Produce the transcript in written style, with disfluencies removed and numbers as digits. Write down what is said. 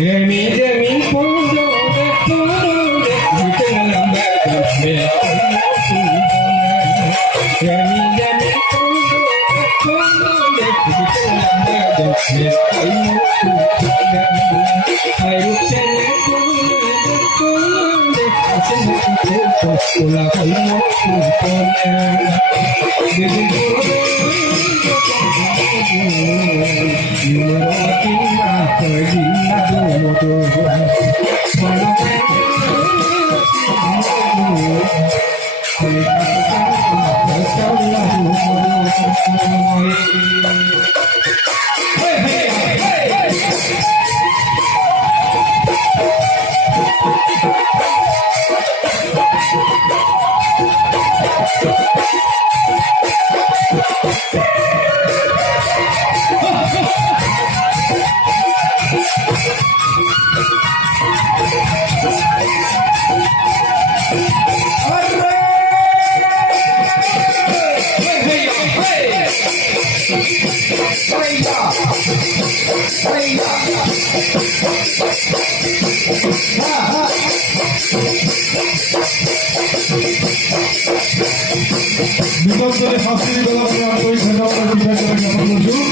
Emi demi pudo de kita lambat Emi demi pudo de kita lambat Ayo cene pudo Pula kamu বিপক্ষে শাস্ত্রী বেলাপনে আন্তরিক ধন্যবাদ বিচার জ্ঞাপন করছুন